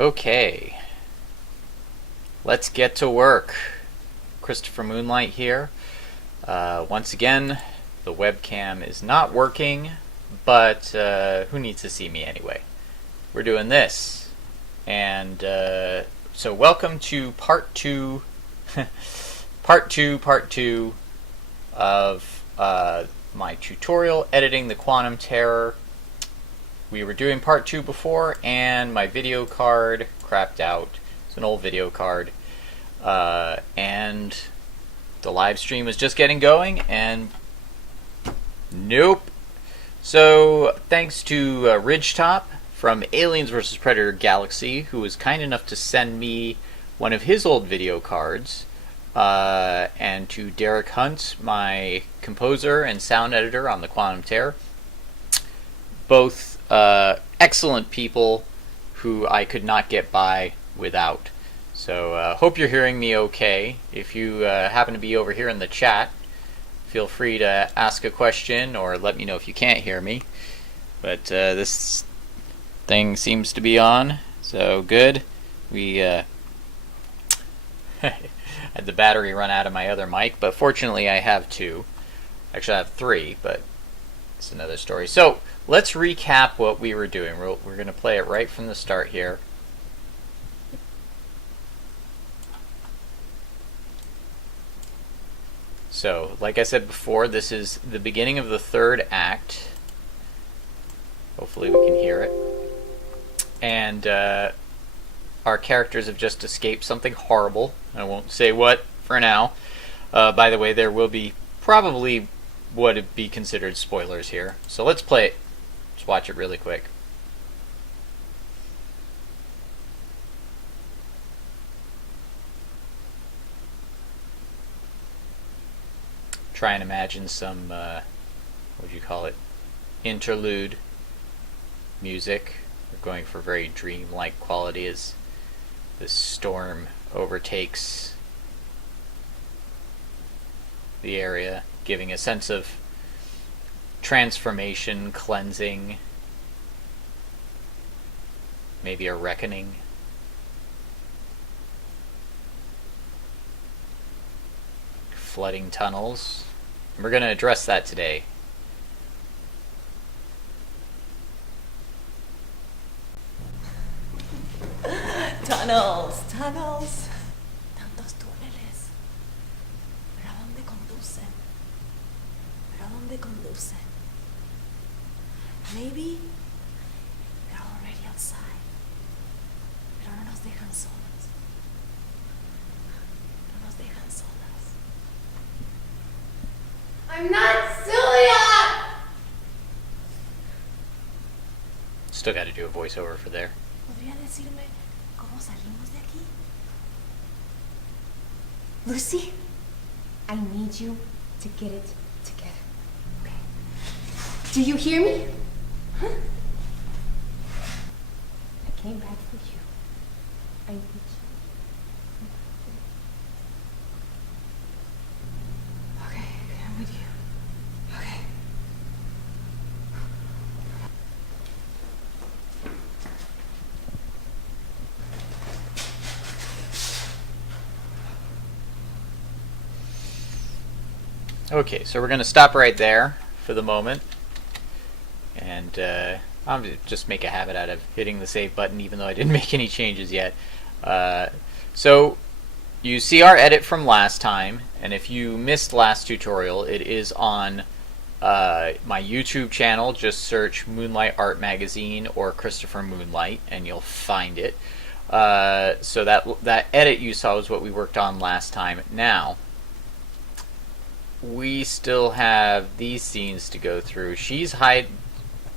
Okay, let's get to work. Christopher Moonlight here. Once again, the webcam is not working, but who needs to see me anyway? We're doing this. And so welcome to part two of my tutorial editing the Quantum Terror. We were doing part 2 before, and my video card crapped out. It's an old video card. And the live stream was just getting going, and nope. So, thanks to Ridgetop from Aliens vs. Predator Galaxy, who was kind enough to send me one of his old video cards, and to Derek Hunt, my composer and sound editor on the Quantum Terror. Both excellent people who I could not get by without. So hope you're hearing me okay. If you happen to be over here in the chat, feel free to ask a question or let me know if you can't hear me. But this thing seems to be on, so good. We had the battery run out of my other mic, but fortunately I have two. Actually I have three, but it's another story. So let's recap what we were doing. We're going to play it right from the start here. So, like I said before, this is the beginning of the third act. Hopefully we can hear it. And our characters have just escaped something horrible. I won't say what for now. By the way, there will be probably what would be considered spoilers here. So let's play it. Let's watch it really quick. Try and imagine some, what would you call it, interlude music. We're going for very dreamlike quality as this storm overtakes the area, giving a sense of transformation, cleansing, maybe a reckoning. Flooding tunnels. And we're going to address that today. Tunnels, tunnels. Tantos túneles. ¿Pero a dónde conducen? ¿Pero a dónde conducen? Maybe they're already outside. Pero no nos dejan solos. No nos dejan solas. I'm not Celia! Still got to do a voiceover for there. ¿Podría decirme cómo salimos de aquí? Lucy, I need you to get it together. Okay. Do you hear me? Huh? I came back for you. I need you. Okay, I'm with you. Okay. Okay, so we're going to stop right there for the moment. And I'll just make a habit out of hitting the save button even though I didn't make any changes yet. So you see our edit from last time, and if you missed last tutorial, it is on my YouTube channel. Just search Moonlight Art Magazine or Christopher Moonlight and you'll find it. So that edit you saw was what we worked on last time. Now, we still have these scenes to go through.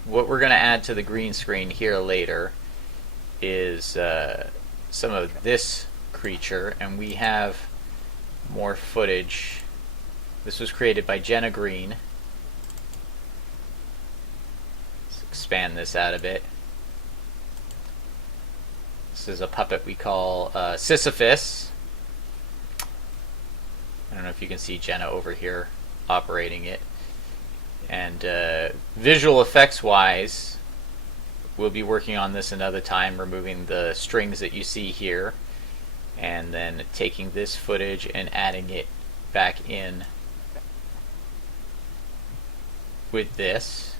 What we're going to add to the green screen here later is some of this creature, and we have more footage. This was created by Jenna Green. Let's expand this out a bit. This is a puppet we call Sisyphus. I don't know if you can see Jenna over here operating it. And visual effects wise, we'll be working on this another time, removing the strings that you see here, and then taking this footage and adding it back in with this.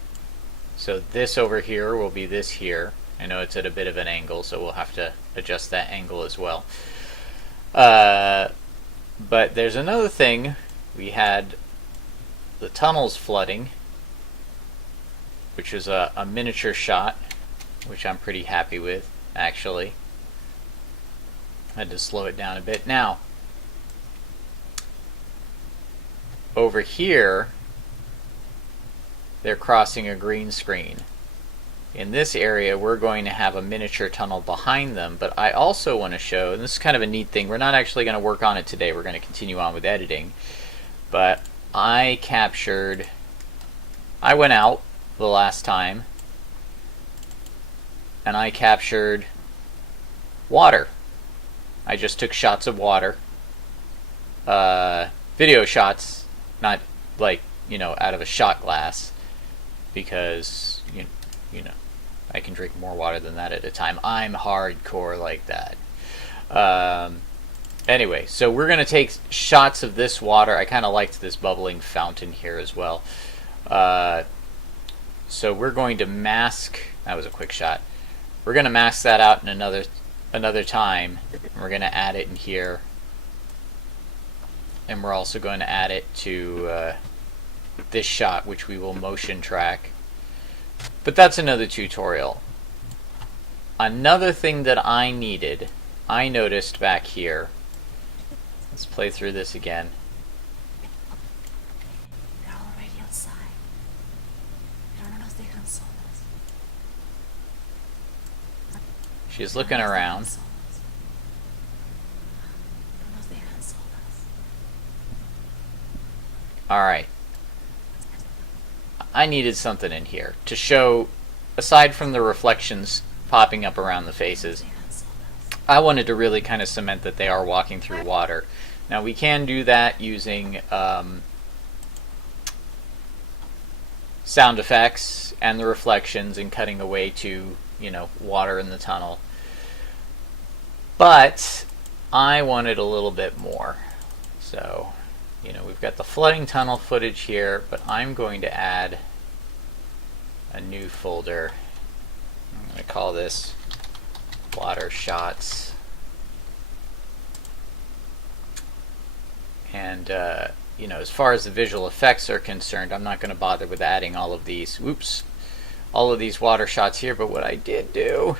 So this over here will be this here. I know it's at a bit of an angle, so we'll have to adjust that angle as well. But there's another thing. We had the tunnels flooding, which is a miniature shot, which I'm pretty happy with, actually. I had to slow it down a bit. Now, over here, they're crossing a green screen. In this area, we're going to have a miniature tunnel behind them, but I also want to show, and this is kind of a neat thing, we're not actually going to work on it today, we're going to continue on with editing, but I went out the last time, and I captured water. I just took shots of water, video shots, not like, out of a shot glass, because, I can drink more water than that at a time. I'm hardcore like that. Anyway, so we're going to take shots of this water. I kind of liked this bubbling fountain here as well. So we're going to mask, that was a quick shot. We're going to mask that out in another time. We're going to add it in here. And we're also going to add it to this shot, which we will motion track. But that's another tutorial. Another thing that I noticed back here. Let's play through this again. They're already outside. Pero no nos dejan solos. She's looking around. No nos dejan solos. Alright. I needed something in here to show, aside from the reflections popping up around the faces, I wanted to really kind of cement that they are walking through water. Now we can do that using sound effects and the reflections and cutting away to, water in the tunnel. But I wanted a little bit more. So, we've got the flooding tunnel footage here, but I'm going to add a new folder. I'm going to call this water shots. And, as far as the visual effects are concerned, I'm not going to bother with adding all of these water shots here, but what I did do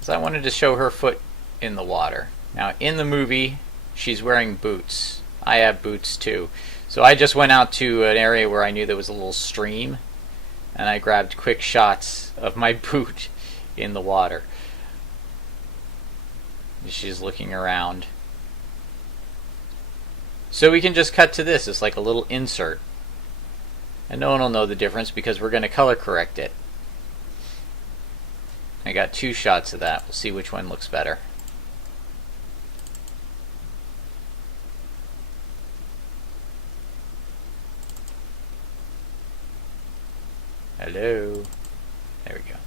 is I wanted to show her foot in the water. Now, in the movie, she's wearing boots. I have boots too. So I just went out to an area where I knew there was a little stream, and I grabbed quick shots of my boot in the water. She's looking around. So we can just cut to this. It's like a little insert. And no one will know the difference because we're going to color correct it. I got 2 shots of that. We'll see which one looks better. Hello. There we go.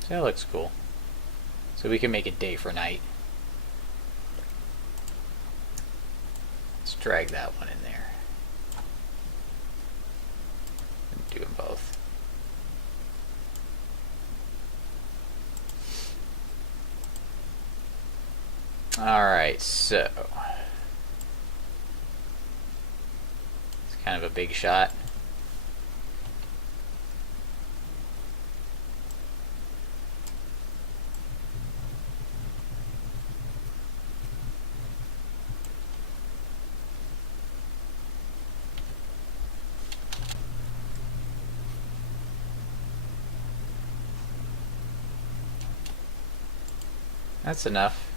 So that looks cool. So we can make it day for night. Let's drag that one in there. And do them both. Alright, so it's kind of a big shot. That's enough.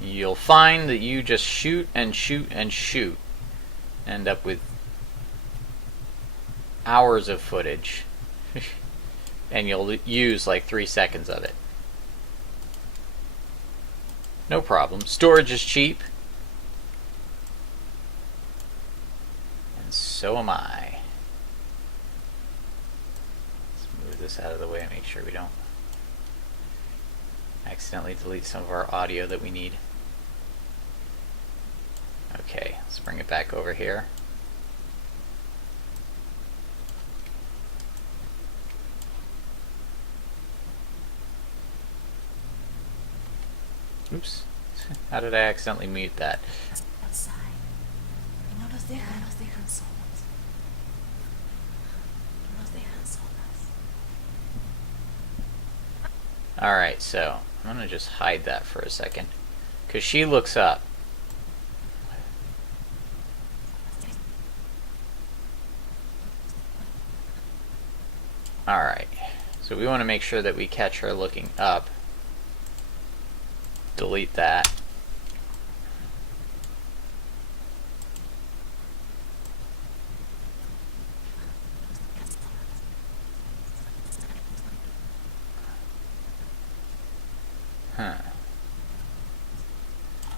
You'll find that you just shoot and shoot and shoot, end up with hours of footage, and you'll use like 3 seconds of it. No problem. Storage is cheap. And so am I. Let's move this out of the way and make sure we don't accidentally delete some of our audio that we need. Okay, let's bring it back over here. Oops. How did I accidentally mute that? Outside. No nos dejan solos. No nos dejan solas. Alright, so I'm going to just hide that for a second. Because she looks up. Alright, so we want to make sure that we catch her looking up. Delete that.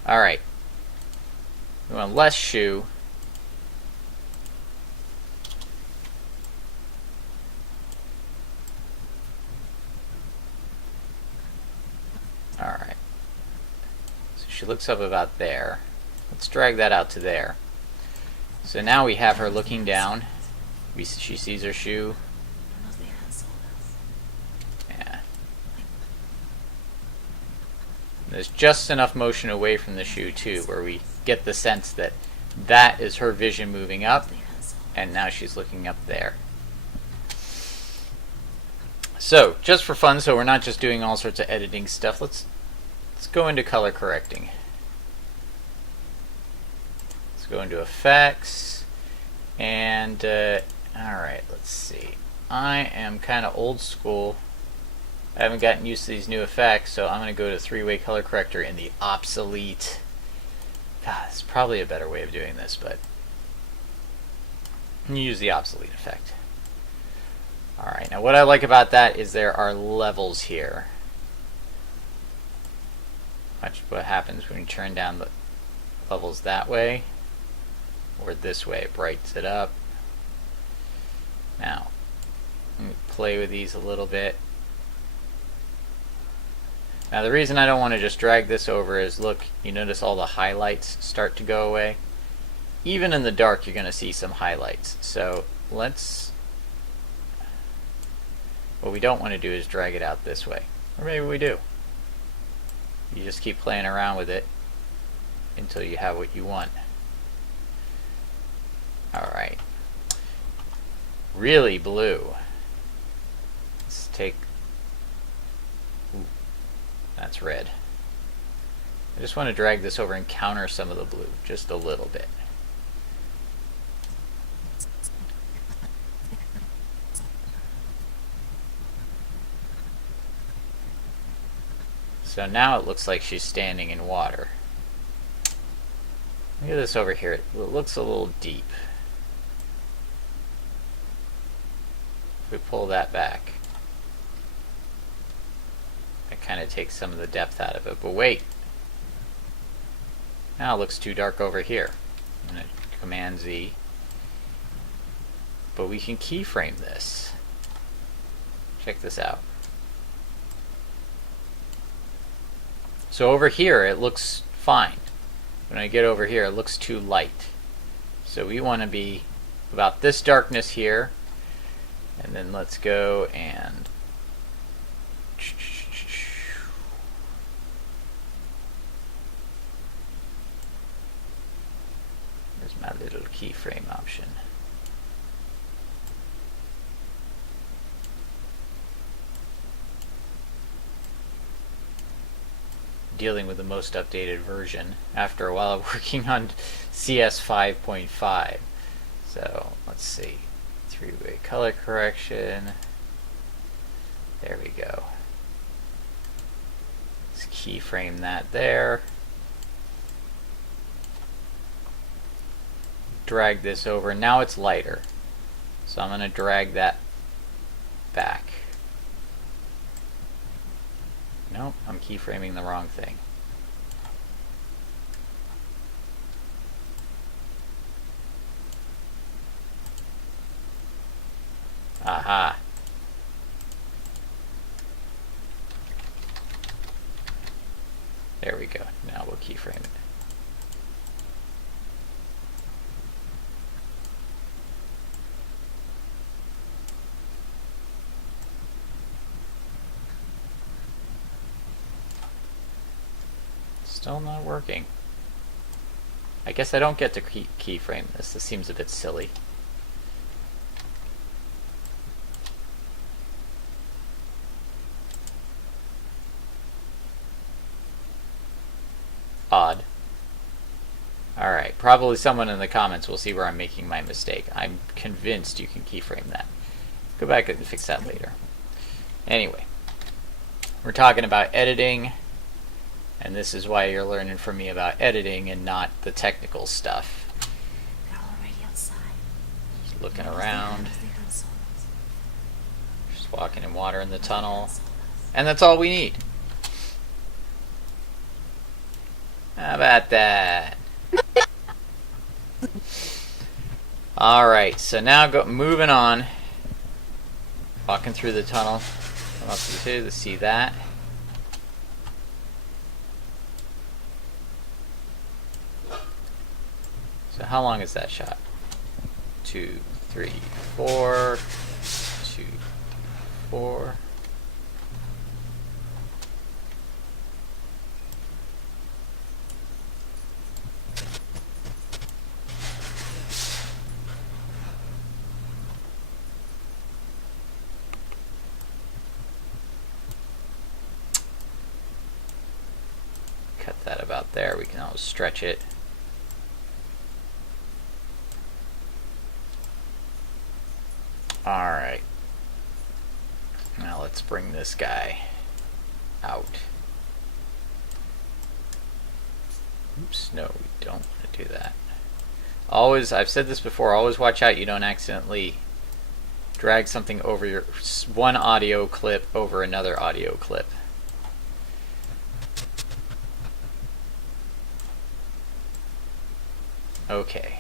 Alright. We want less shoe. Alright. So she looks up about there. Let's drag that out to there. So now we have her looking down. She sees her shoe. No nos dejan solas. Yeah. There's just enough motion away from the shoe too, where we get the sense that that is her vision moving up, and now she's looking up there. So, just for fun, so we're not just doing all sorts of editing stuff, let's go into color correcting. Let's go into effects, and alright, let's see. I am kind of old school. I haven't gotten used to these new effects, so I'm going to go to three-way color corrector in the obsolete. God, it's probably a better way of doing this, but you use the obsolete effect. Alright, now what I like about that is there are levels here. Watch what happens when you turn down the levels that way or this way. It brightens it up. Now, let me play with these a little bit. Now the reason I don't want to just drag this over is, look, you notice all the highlights start to go away. Even in the dark you're going to see some highlights. So let's, what we don't want to do is drag it out this way. Or maybe we do. You just keep playing around with it until you have what you want. Alright. Really blue. Let's take... Ooh, that's red. I just want to drag this over and counter some of the blue, just a little bit. So now it looks like she's standing in water. Look at this over here. It looks a little deep. If we pull that back, it kind of takes some of the depth out of it. But wait. Now it looks too dark over here. I'm going to Command Z. But we can keyframe this. Check this out. So over here it looks fine. When I get over here it looks too light. So we want to be about this darkness here. And then let's go and there's my little keyframe option. Dealing with the most updated version after a while of working on CS 5.5. So let's see, three-way color correction. There we go. Let's keyframe that there. Drag this over. Now it's lighter, so I'm going to drag that back. Nope, I'm keyframing the wrong thing. There we go. Now we'll keyframe it. Still not working. I guess I don't get to keyframe this. This seems a bit silly. Odd. Alright, probably someone in the comments will see where I'm making my mistake. I'm convinced you can keyframe that. Go back and fix that later. Anyway, we're talking about editing. And this is why you're learning from me about editing and not the technical stuff. They're already outside. Just looking around. Just walking in water in the tunnel. And that's all we need. How about that? Alright, so now moving on. Walking through the tunnel. What else to do to see that? So how long is that shot? 2, 3, 4. 2, 4. Cut that about there. We can always stretch it. Alright. Now let's bring this guy out. Oops, no, we don't want to do that. Always, I've said this before, always watch out you don't accidentally drag something over your one audio clip over another audio clip. Okay.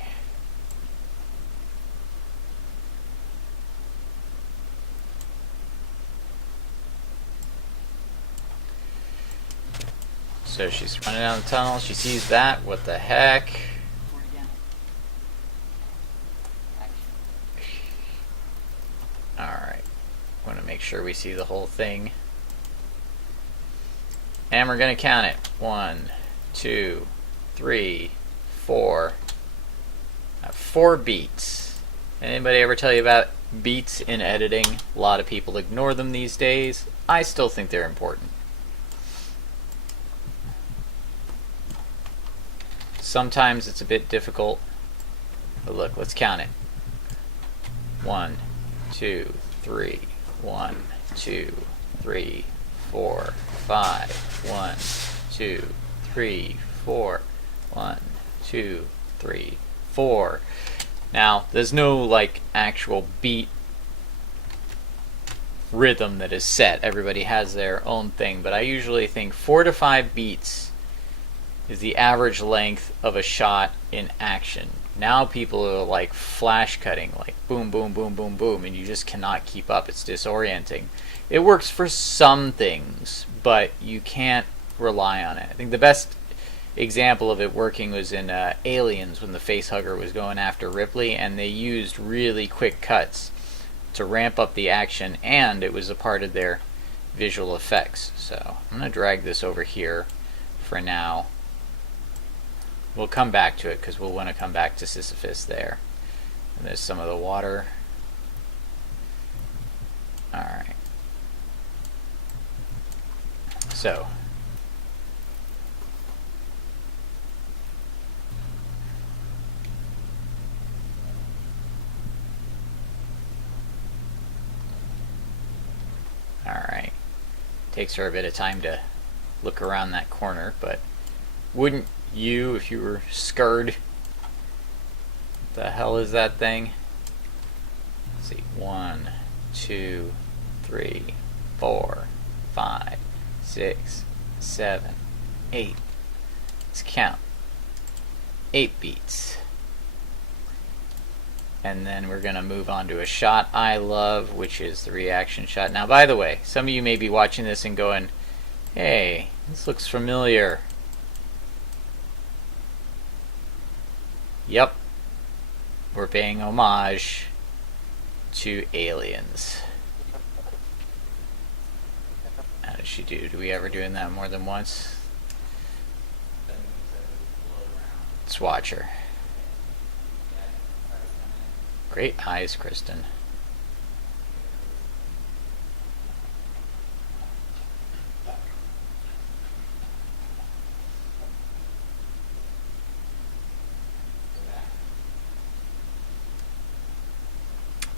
So she's running down the tunnel, she sees that, what the heck? Alright, want to make sure we see the whole thing. And we're going to count it. 1, 2, 3, 4. 4 beats. Anybody ever tell you about beats in editing? A lot of people ignore them these days. I still think they're important. Sometimes it's a bit difficult, but look, let's count it. 1, 2, 3, 1, 2, 3, 4, 5. 1, 2, 3, 4. 1, 2, 3, 4. Now, there's no like actual beat rhythm that is set. Everybody has their own thing, but I usually think 4 to 5 beats is the average length of a shot in action. Now people are like flash cutting, like boom, boom, boom, boom, boom, and you just cannot keep up. It's disorienting. It works for some things, but you can't rely on it. I think the best example of it working was in Aliens, when the facehugger was going after Ripley, and they used really quick cuts to ramp up the action, and it was a part of their visual effects. So I'm going to drag this over here for now. We'll come back to it because we'll want to come back to Sisyphus there. And there's some of the water. Alright. So. Alright. Takes her a bit of time to look around that corner, but wouldn't you, if you were scared? The hell is that thing? Let's see. 1, 2, 3, 4, 5, 6, 7, 8. Let's count. 8 beats. And then we're going to move on to a shot I love, which is the reaction shot. Now, by the way, some of you may be watching this and going, hey, this looks familiar. Yep, we're paying homage to Aliens. How does she do? Do we ever doing that more than once? Let's watch her. Great eyes, Kristen.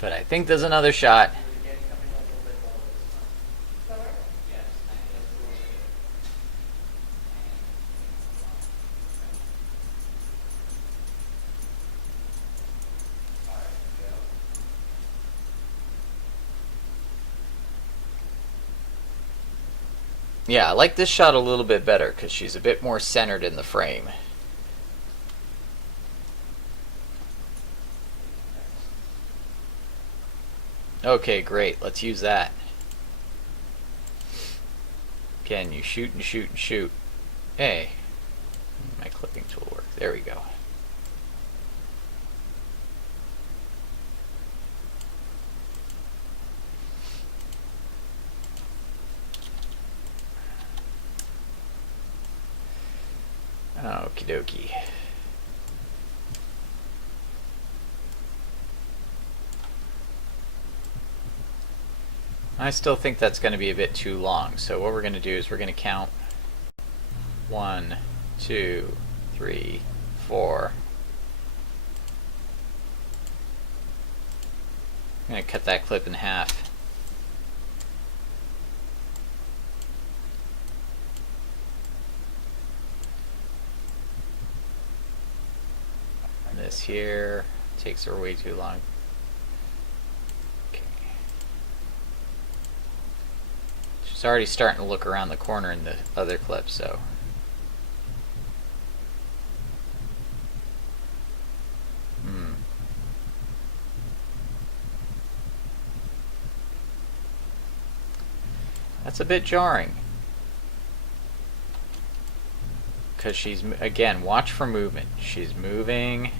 But I think there's another shot. Yeah, I like this shot a little bit better because she's a bit more centered in the frame. Okay, great. Let's use that. Can you shoot and shoot and shoot? Hey, my clipping tool works. There we go. Okie dokie. I still think that's going to be a bit too long, so what we're going to do is we're going to count 1, 2, 3, 4. I'm going to cut that clip in half. And this here takes her way too long. She's already starting to look around the corner in the other clip, so. That's a bit jarring. Because she's, again, watch for movement. She's moving,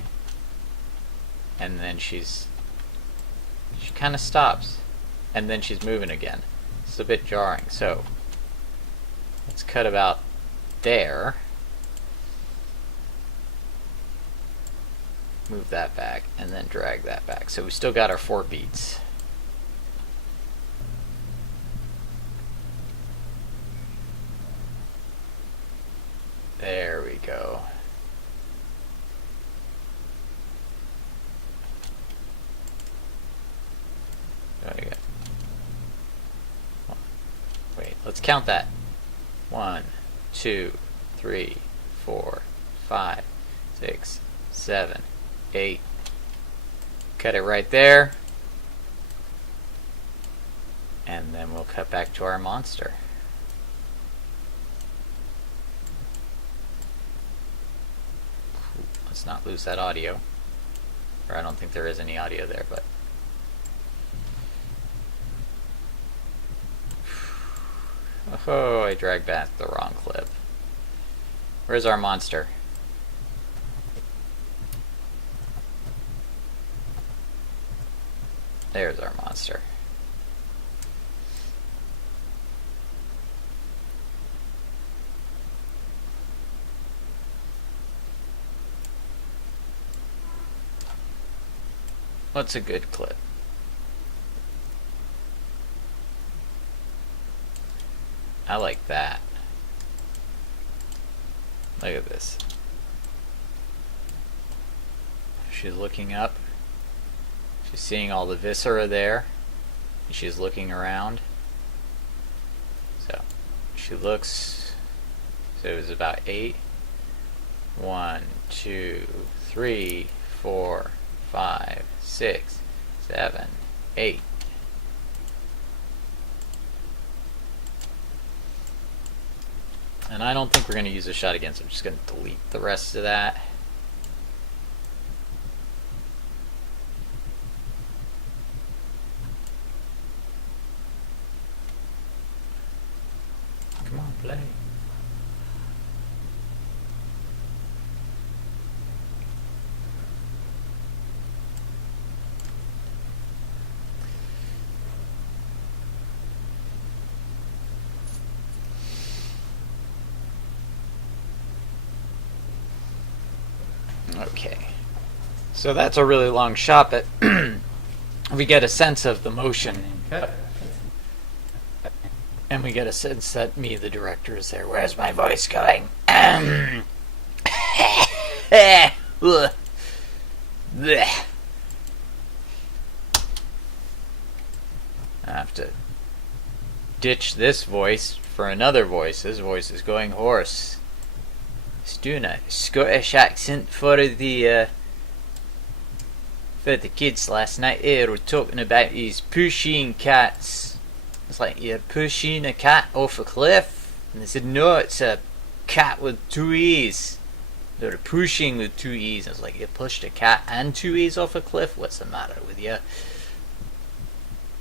and then she kind of stops, and then she's moving again. It's a bit jarring, so let's cut about there. Move that back, and then drag that back. So we still got our 4 beats. There we go. Wait, let's count that. 1, 2, 3, 4, 5, 6, 7, 8. Cut it right there. And then we'll cut back to our monster. Let's not lose that audio. Or I don't think there is any audio there, but. Oh, I dragged back the wrong clip. Where's our monster? There's our monster. What's a good clip? I like that. Look at this. She's looking up. She's seeing all the viscera there. And she's looking around. So she looks. So it was about 8. 1, 2, 3, 4, 5, 6, 7, 8. And I don't think we're going to use this shot again, so I'm just going to delete the rest of that. Come on, play. So that's a really long shot, but we get a sense of the motion. And we get a sense that me, the director, is there. Where's my voice going? I have to ditch this voice for another voice. This voice is going hoarse. It's doing a Scottish accent for the kids last night. They were talking about these pushing cats. It's like you're pushing a cat off a cliff, and they said no, it's a cat with two E's. They were pushing with two E's. And it's like you pushed a cat and two E's off a cliff. What's the matter with you?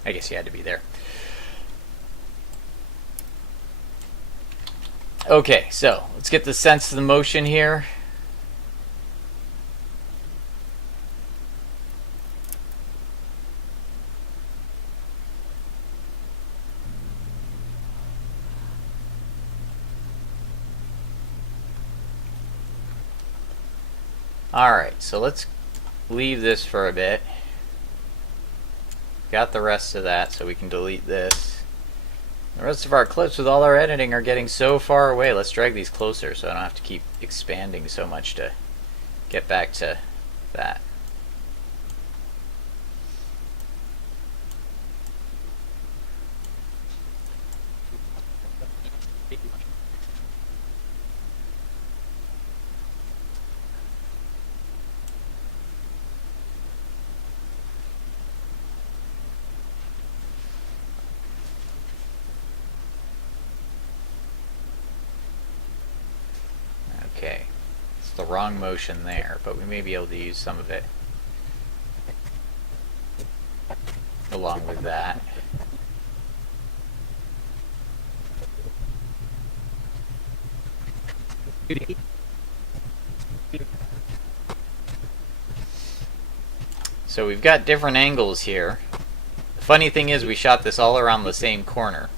I guess you had to be there. Okay, so let's get the sense of the motion here. Alright, so let's leave this for a bit. Got the rest of that, so we can delete this. The rest of our clips with all our editing are getting so far away. Let's drag these closer so I don't have to keep expanding so much to get back to that. Okay, it's the wrong motion there, but we may be able to use some of it along with that. So we've got different angles here. The funny thing is we shot this all around the same corner.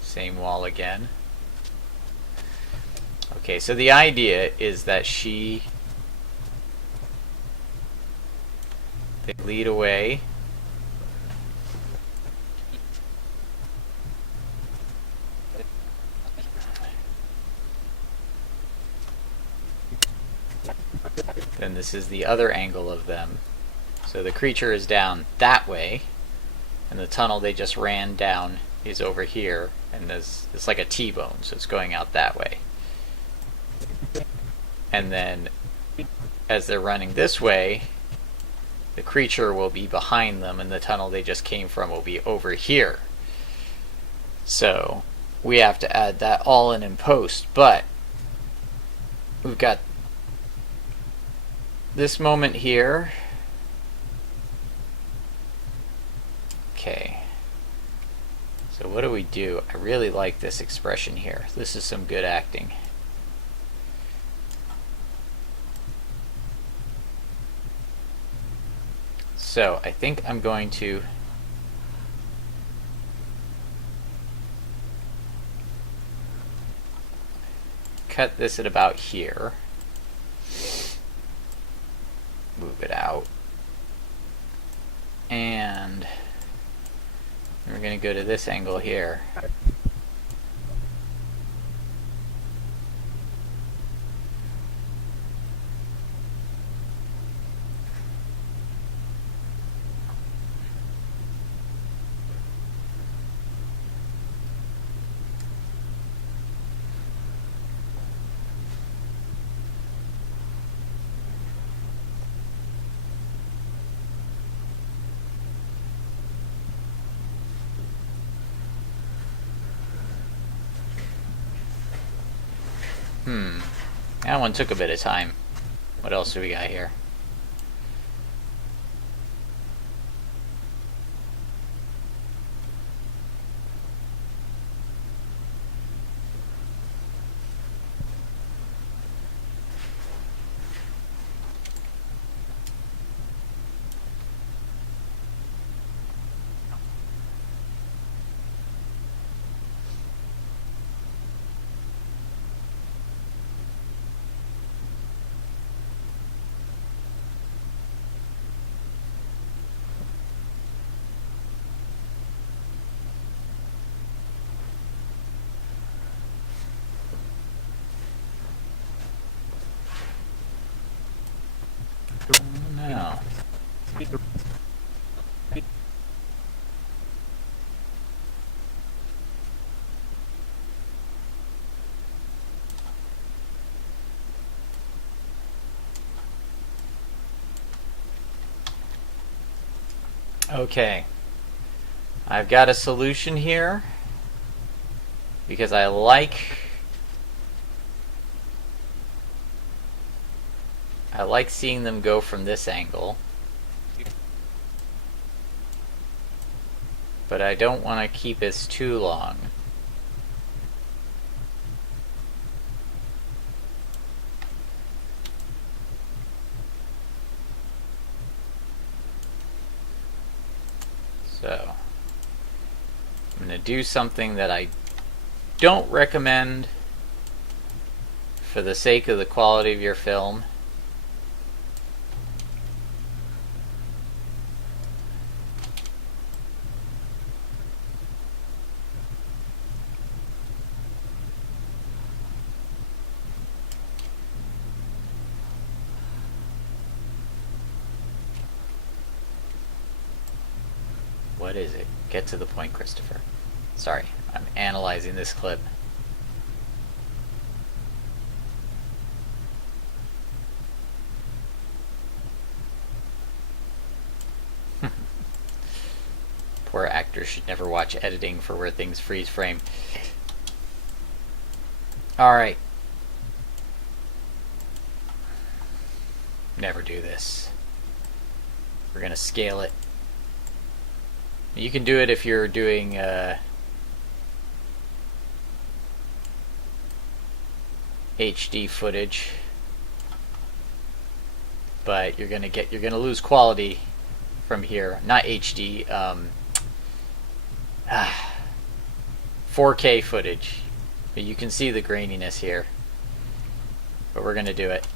Same wall again. Okay, so the idea is that they lead away. Then this is the other angle of them. So the creature is down that way, and the tunnel they just ran down is over here, and it's like a T-bone, so it's going out that way. And then as they're running this way, the creature will be behind them, and the tunnel they just came from will be over here. So we have to add that all in post, but we've got this moment here. Okay. So what do we do? I really like this expression here. This is some good acting. So I think I'm going to cut this at about here. Move it out. And we're going to go to this angle here. That one took a bit of time. What else do we got here? Okay, I've got a solution here because I like seeing them go from this angle, but I don't want to keep this too long. So I'm going to do something that I don't recommend for the sake of the quality of your film. What is it? Get to the point, Christopher. Sorry, I'm analyzing this clip. Poor actors should never watch editing for where things freeze frame. Alright. Never do this. We're gonna scale it. You can do it if you're doing HD footage, but you're gonna lose quality from here. Not HD, 4K footage. But you can see the graininess here. But we're gonna do it.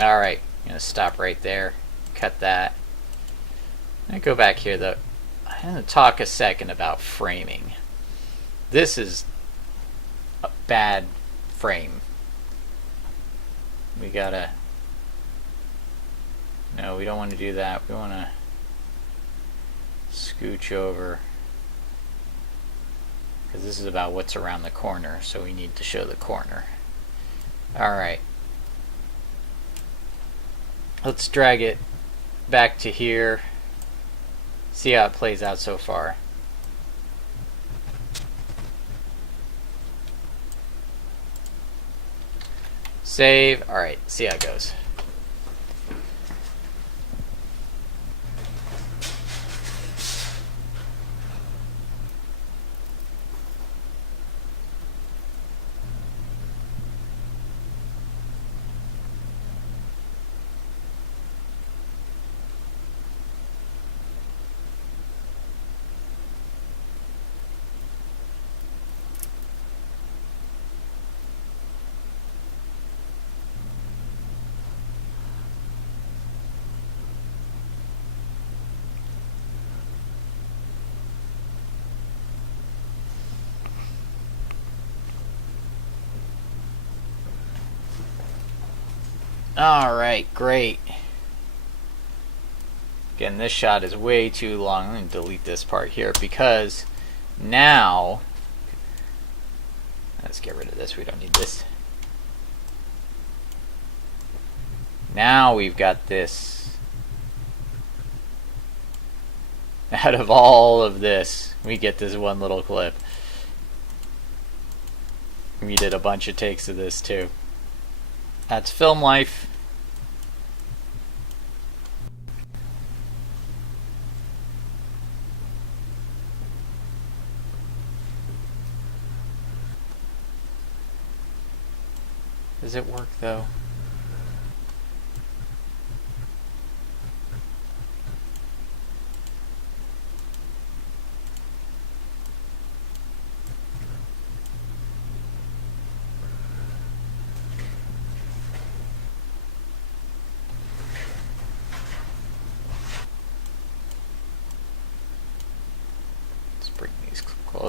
Alright, I'm going to stop right there, cut that. I'm going to go back here though. I'm going to talk a second about framing. This is a bad frame. We gotta... No, we don't want to do that. We want to scooch over. Because this is about what's around the corner, so we need to show the corner. Alright. Let's drag it back to here. See how it plays out so far. Save. Alright, see how it goes. Alright, great. Again, this shot is way too long. I'm going to delete this part here because now... Let's get rid of this. We don't need this. Now we've got this. Out of all of this, we get this one little clip. We did a bunch of takes of this too. That's film life. Does it work though?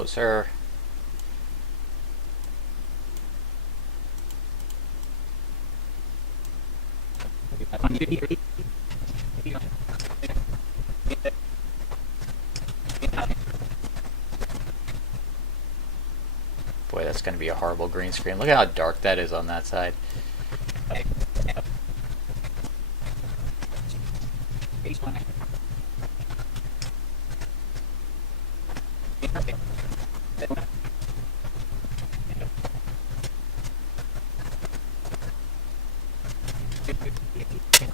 closer. Boy, that's going to be a horrible green screen. Look at how dark that is on that side.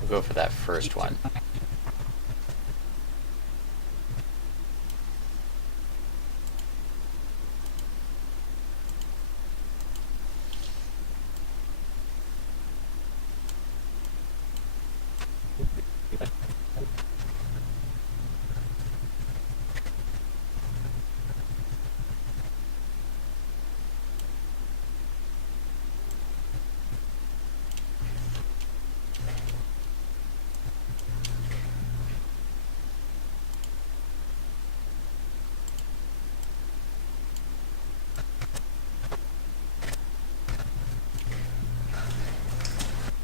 We'll go for that first one.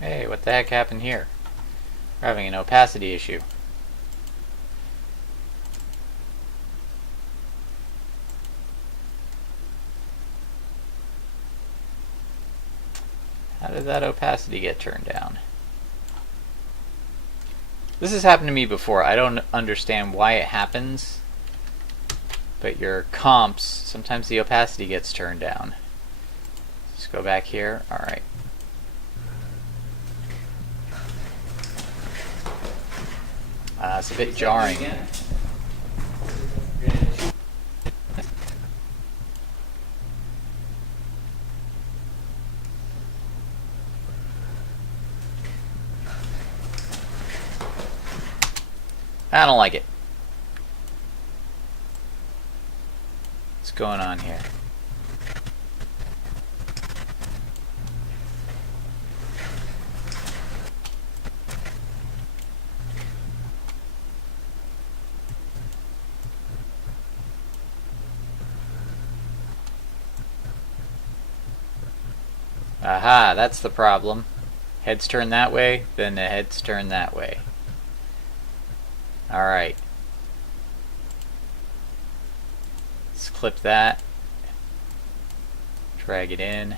Hey, what the heck happened here? We're having an opacity issue. How did that opacity get turned down? This has happened to me before. I don't understand why it happens, but your comps, sometimes the opacity gets turned down. Let's go back here. Alright. It's a bit jarring. I don't like it. What's going on here? Aha, that's the problem. Heads turn that way, then the heads turn that way. Alright. Let's clip that. Drag it in.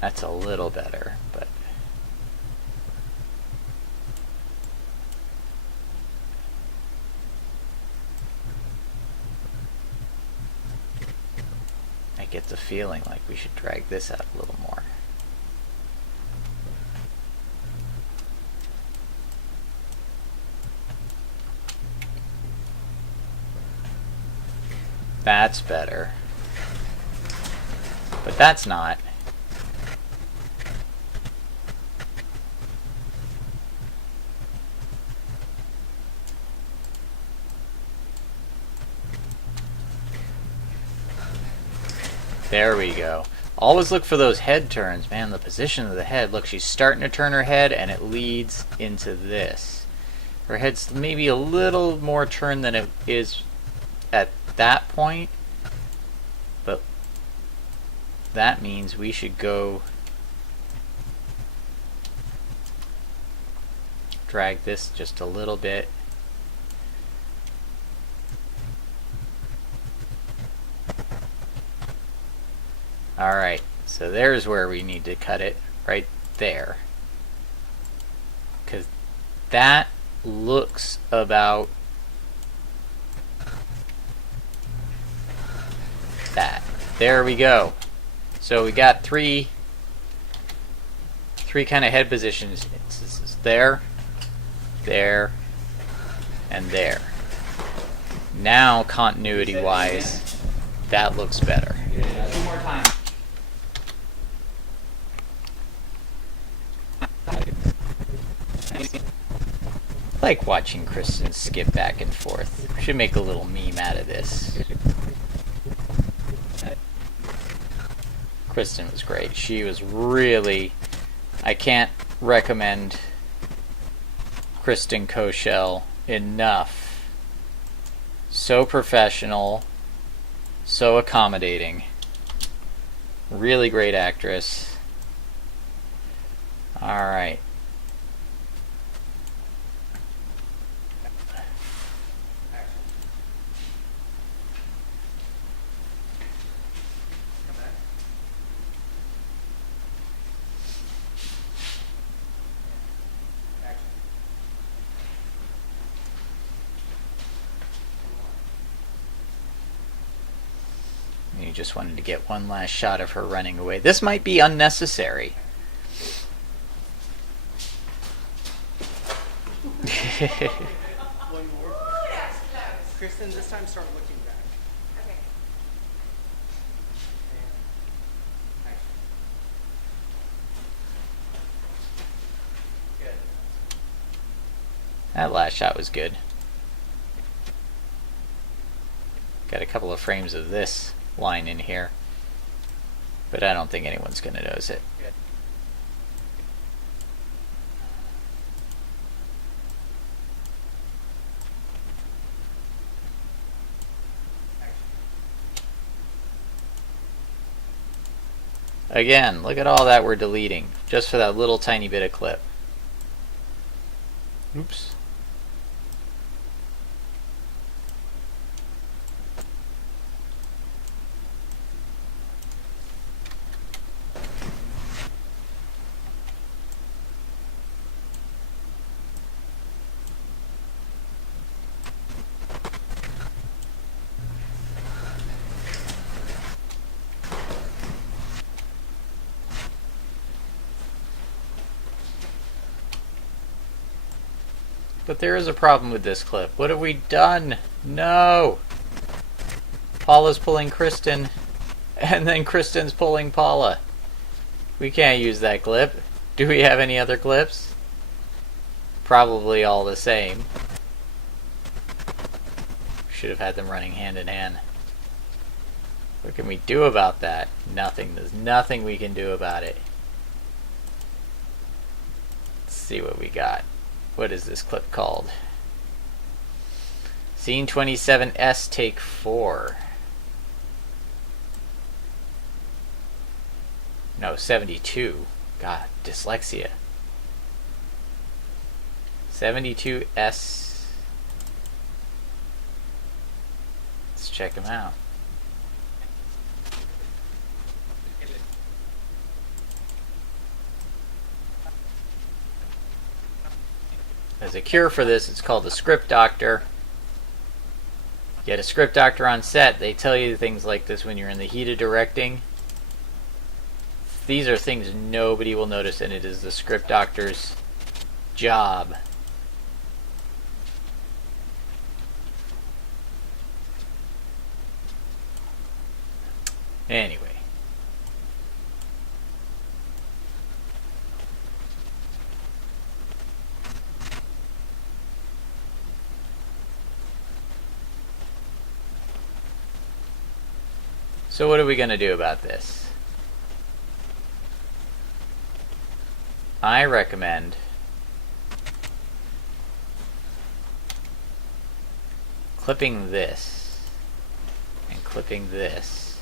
That's a little better, but I get the feeling like we should drag this out a little more. That's better. But that's not. There we go. Always look for those head turns. Man, the position of the head. Look, she's starting to turn her head and it leads into this. Her head's maybe a little more turned than it is at that point, but that means we should go drag this just a little bit. Alright, so there's where we need to cut it, right there. Because that looks about that. There we go. So we got three kind of head positions. It's there, there, and there. Now, continuity-wise, that looks better. One more time. I like watching Kristen skip back and forth. We should make a little meme out of this. Kristen was great. She was really... I can't recommend Kristen Koshel enough. So professional, so accommodating. Really great actress. Alright. You just wanted to get one last shot of her running away. This might be unnecessary. One more. Kristen, this time start looking back. Okay. And action. Good. That last shot was good. Got a couple of frames of this line in here, but I don't think anyone's going to notice it. Good. Again, look at all that we're deleting just for that little tiny bit of clip. Oops. But there is a problem with this clip. What have we done? No! Paula's pulling Kristen, and then Kristen's pulling Paula. We can't use that clip. Do we have any other clips? Probably all the same. Should have had them running hand in hand. What can we do about that? Nothing. There's nothing we can do about it. Let's see what we got. What is this clip called? Scene 27S, take 4. No, 72. God, dyslexia. 72S. Let's check him out. As a cure for this, it's called a script doctor. Get a script doctor on set. They tell you things like this when you're in the heat of directing. These are things nobody will notice, and it is the script doctor's job. Anyway. So what are we going to do about this? I recommend clipping this and clipping this.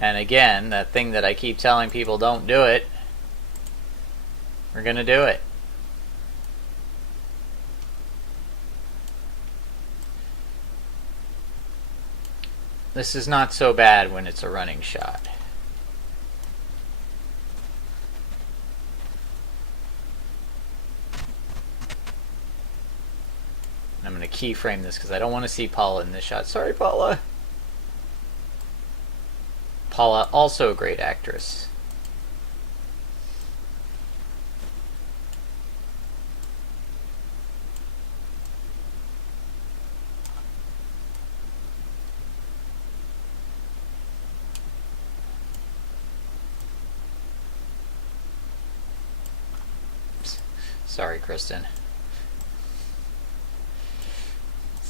And again, that thing that I keep telling people don't do it, we're going to do it. This is not so bad when it's a running shot. I'm going to keyframe this because I don't want to see Paula in this shot. Sorry, Paula. Paula, also a great actress. Sorry, Kristen.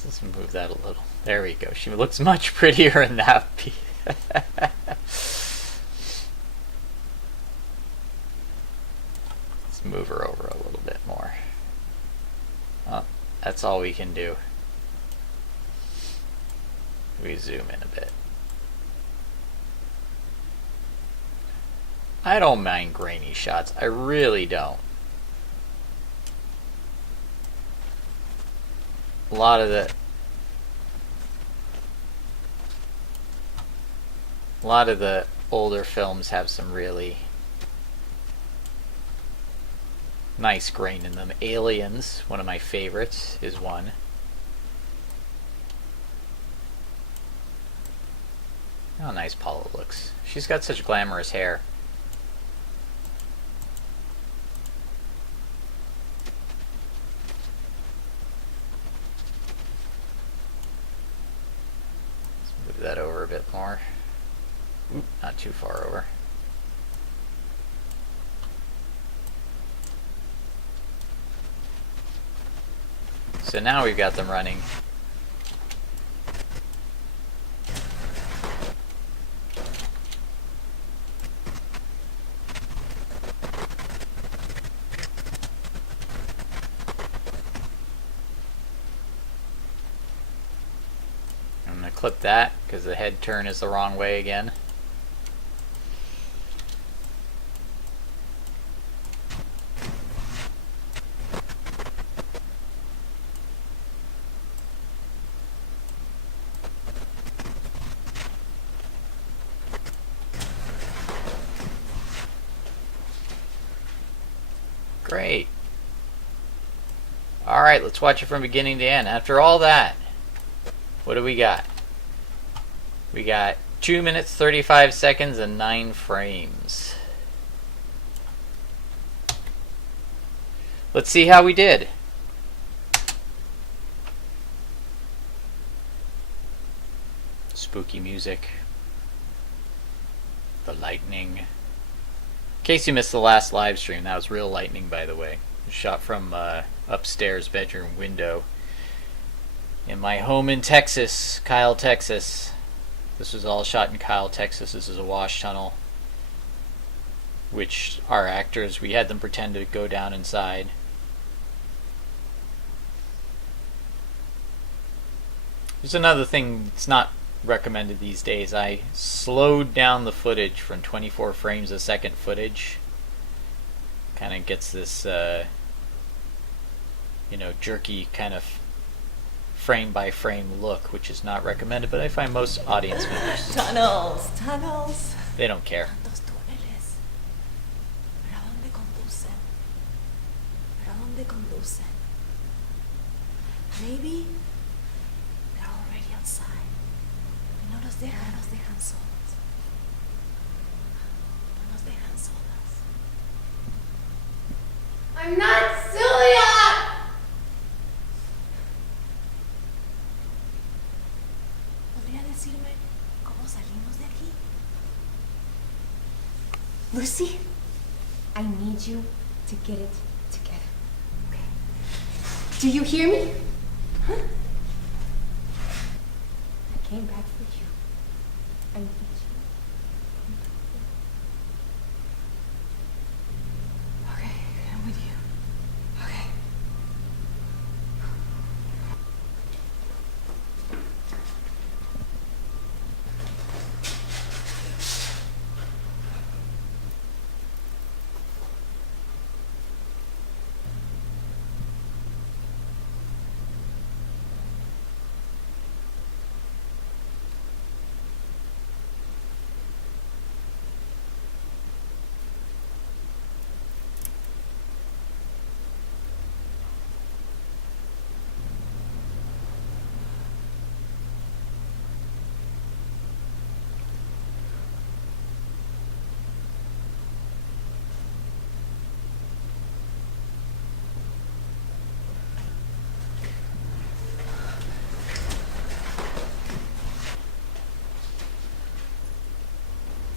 Let's move that a little. There we go. She looks much prettier in that piece. That's all we can do. We zoom in a bit. I don't mind grainy shots. I really don't. A lot of the older films have some really nice grain in them. Aliens, one of my favorites, is one. How nice Paula looks. She's got such glamorous hair. Let's move that over a bit more. Oop, not too far over. So now we've got them running. I'm going to clip that because the head turn is the wrong way again. Great. Alright, let's watch it from beginning to end. After all that, what do we got? We got 2 minutes, 35 seconds, and 9 frames. Let's see how we did. Spooky music. The lightning. In case you missed the last live stream, that was real lightning, by the way. Shot from upstairs bedroom window in my home in Texas, Kyle, Texas. This was all shot in Kyle, Texas. This is a wash tunnel, which our actors, we had them pretend to go down inside. There's another thing that's not recommended these days. I slowed down the footage from 24 frames a second footage. Kind of gets this jerky kind of frame by frame look, which is not recommended, but I find most audience members, Tunnels. they don't care. Tantos túneles. ¿Pero a dónde conducen? ¿Pero a dónde conducen? Maybe they're already outside. Y no nos dejan solos. No nos dejan solas. I'm not Celia! ¿Podría decirme cómo salimos de aquí? Lucy? I need you to get it together. Okay? Do you hear me? Huh? I came back for you. I need you. Okay, I'm with you. Okay.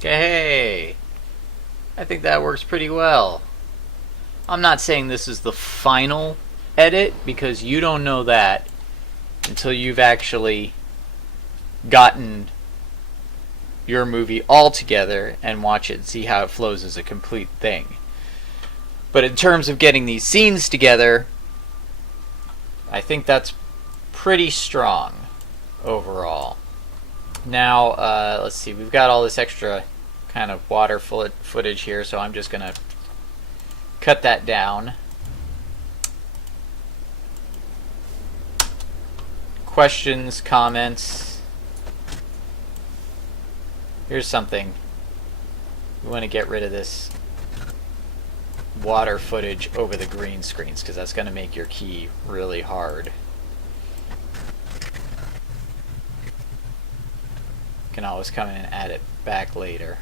Hey, I think that works pretty well. I'm not saying this is the final edit, because you don't know that until you've actually gotten your movie all together and watch it and see how it flows as a complete thing. But in terms of getting these scenes together, I think that's pretty strong overall. Now, let's see, we've got all this extra kind of water footage here, so I'm just going to cut that down. Questions, comments? Here's something. We want to get rid of this water footage over the green screens because that's going to make your key really hard. You can always come in and add it back later.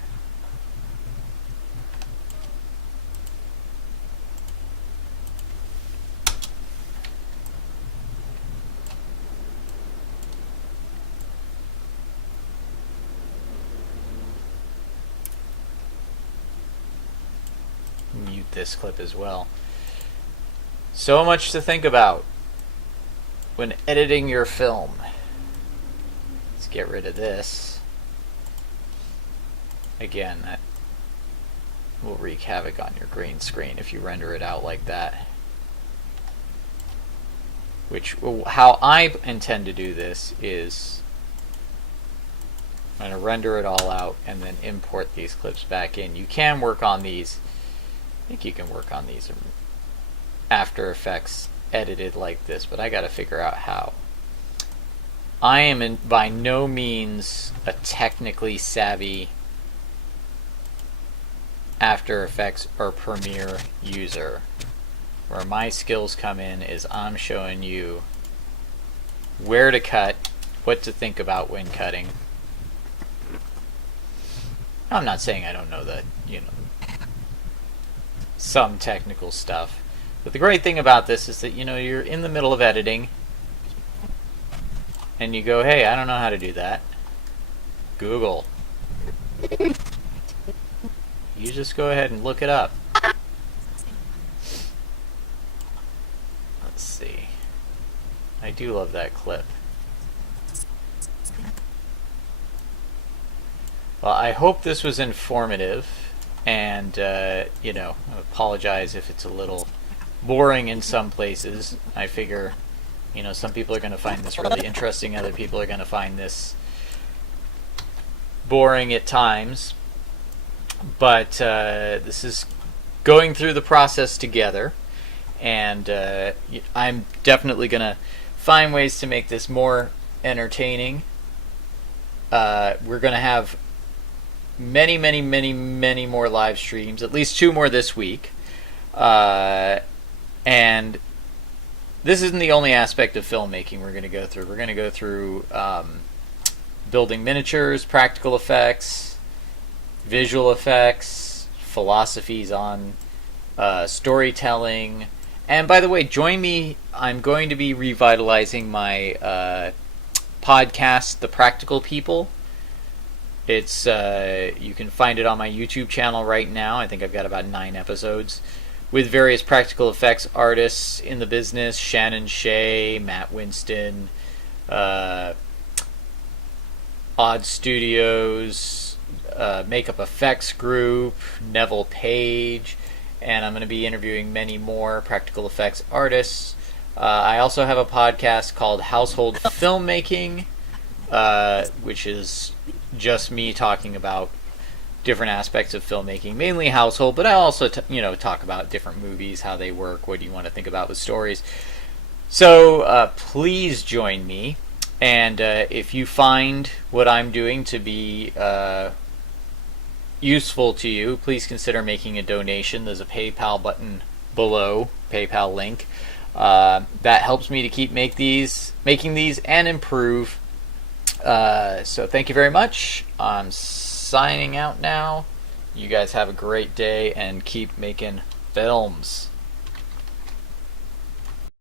Mute this clip as well. So much to think about when editing your film. Let's get rid of this. Again, that will wreak havoc on your green screen if you render it out like that. How I intend to do this is I'm going to render it all out and then import these clips back in. You can work on these. I think you can work on these in After Effects edited like this, but I got to figure out how. I am by no means a technically savvy After Effects or Premiere user. Where my skills come in is I'm showing you where to cut, what to think about when cutting. I'm not saying I don't know the, some technical stuff. But the great thing about this is that, you're in the middle of editing and you go, hey, I don't know how to do that. Google. You just go ahead and look it up. Let's see. I do love that clip. Well, I hope this was informative. And, I apologize if it's a little boring in some places. I figure, some people are going to find this really interesting, other people are going to find this boring at times. But this is going through the process together, and I'm definitely going to find ways to make this more entertaining. We're going to have many more live streams, at least 2 more this week. And this isn't the only aspect of filmmaking we're going to go through. We're going to go through building miniatures, practical effects, visual effects, philosophies on storytelling. And by the way, join me. I'm going to be revitalizing my podcast, The Practical People. It's you can find it on my YouTube channel right now. I think I've got about 9 episodes with various practical effects artists in the business: Shannon Shea, Matt Winston, Odd Studios, Makeup Effects Group, Neville Page, and I'm going to be interviewing many more practical effects artists. I also have a podcast called Household Filmmaking, which is just me talking about different aspects of filmmaking, mainly household, but I also talk about different movies, how they work, what do you want to think about with stories. So please join me, and if you find what I'm doing to be useful to you, please consider making a donation. There's a PayPal button below, PayPal link. That helps me to keep making these and improve. So thank you very much. I'm signing out now. You guys have a great day and keep making films.